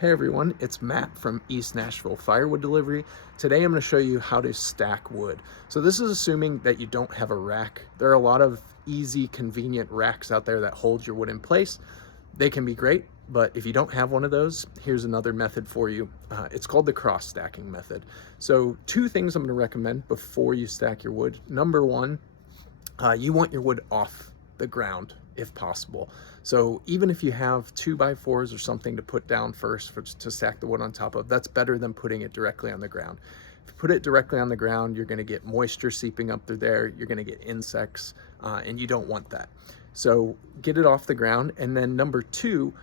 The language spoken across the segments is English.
Hey everyone, it's Matt from East Nashville Firewood Delivery. Today I'm going to show you how to stack wood. So this is assuming that you don't have a rack. There are a lot of easy, convenient racks out there that hold your wood in place. They can be great, but if you don't have one of those, here's another method for you. It's called the cross stacking method. So two things I'm going to recommend before you stack your wood. Number one, you want your wood off the ground if possible. So even if you have 2x4s or something to put down first to stack the wood on top of, that's better than putting it directly on the ground. If you put it directly on the ground, you're going to get moisture seeping up through there, you're going to get insects, and you don't want that. So get it off the ground. And then number two,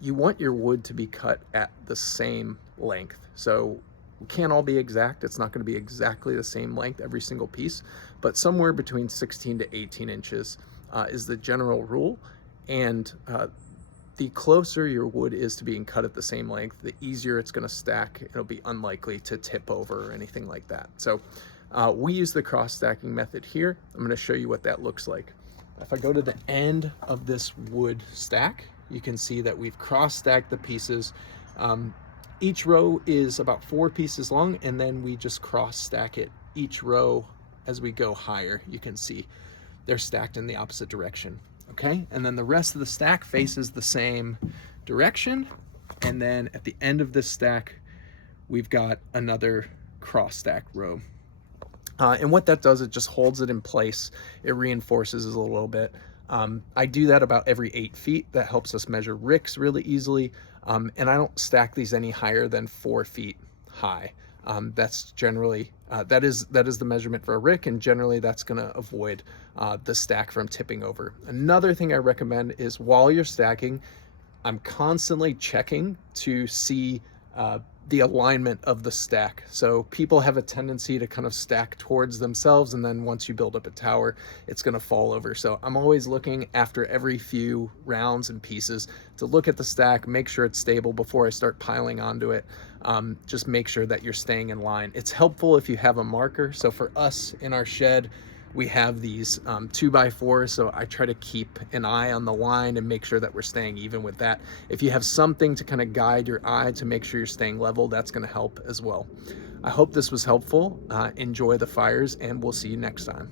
you want your wood to be cut at the same length. So it can't all be exact. It's not going to be exactly the same length every single piece, but somewhere between 16 to 18 inches is the general rule. And the closer your wood is to being cut at the same length, the easier it's going to stack. It'll be unlikely to tip over or anything like that. So we use the cross stacking method here. I'm going to show you what that looks like. If I go to the end of this wood stack, you can see that we've cross stacked the pieces. Each row is about 4 pieces long, and then we just cross stack it each row as we go higher. You can see they're stacked in the opposite direction. Okay, and then the rest of the stack faces the same direction, and then at the end of this stack we've got another cross stack row. And what that does, it just holds it in place. It reinforces it a little bit. I do that about every 8 feet. That helps us measure ricks really easily. And I don't stack these any higher than 4 feet high. That's generally, that is the measurement for a rick, and generally that's gonna avoid the stack from tipping over. Another thing I recommend is while you're stacking, I'm constantly checking to see the alignment of the stack. So people have a tendency to kind of stack towards themselves, and then once you build up a tower, it's going to fall over. So I'm always looking after every few rounds and pieces to look at the stack, make sure it's stable before I start piling onto it. Just make sure that you're staying in line. It's helpful if you have a marker. So for us in our shed, we have these 2x4s, so I try to keep an eye on the line and make sure that we're staying even with that. If you have something to kind of guide your eye to make sure you're staying level, that's going to help as well. I hope this was helpful. Enjoy the fires, and we'll see you next time.